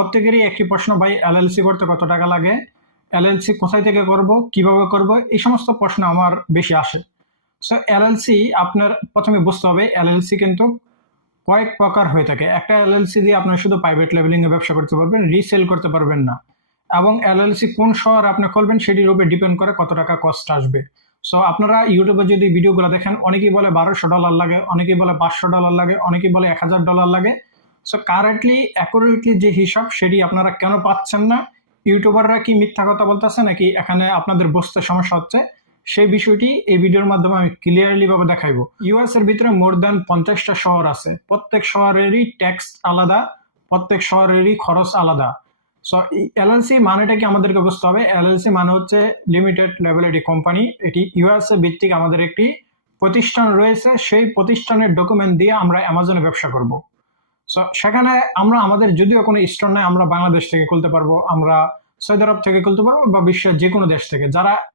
প্রত্যেকেরই একটি প্রশ্ন, ভাই এলএলসি করতে কত টাকা লাগে, এলএলসি কোথায় থেকে করব, কিভাবে করব, এই সমস্ত প্রশ্ন আমার বেশি আসে। সো এলএলসি আপনার প্রথমে বুঝতে হবে এলএলসি কিন্তু কয়েক প্রকার হয়ে থাকে। একটা এলএলসি দিয়ে আপনার শুধু প্রাইভেট লেভেলিং এ ব্যবসা করতে পারবেন, রিসেল করতে পারবেন না। এবং এলএলসি কোন শহর আপনি খুলবেন সেটির উপরে ডিপেন্ড করে কত টাকা কস্ট আসবে। সো আপনারা ইউটিউবে যদি ভিডিওগুলো দেখেন, অনেকেই বলে $1200 লাগে, অনেকেই বলে $500 লাগে, অনেকেই বলে $1000 লাগে। সো কারেন্টলি অ্যাকুরেটলি যে হিসাব সেটি আপনারা কেন পাচ্ছেন না, ইউটিউবাররা কি মিথ্যা কথা বলতেছে নাকি এখানে আপনাদের বুঝতে সমস্যা হচ্ছে, সেই বিষয়টি এই ভিডিওর মাধ্যমে আমি ক্লিয়ারলি ভাবে দেখাইবো। ইউএস এর ভিতরে মোর দ্যান 50টা শহর আছে, প্রত্যেক শহরেরই ট্যাক্স আলাদা, প্রত্যেক শহরেরই খরচ আলাদা। সো এলএলসি মানেটা কি আমাদেরকে বুঝতে হবে। এলএলসি মানে হচ্ছে লিমিটেড লায়াবিলিটি কোম্পানি। এটি ইউএসএ ভিত্তিক আমাদের একটি প্রতিষ্ঠান রয়েছে, সেই প্রতিষ্ঠানের ডকুমেন্ট দিয়ে আমরা অ্যামাজনে ব্যবসা করব। সো সেখানে আমরা আমাদের যদিও কোনো স্টোর নাই, আমরা বাংলাদেশ থেকে খুলতে পারবো, আমরা সৌদি আরব থেকে খুলতে পারবো, বা বিশ্বের যে কোনো দেশ থেকে। যারা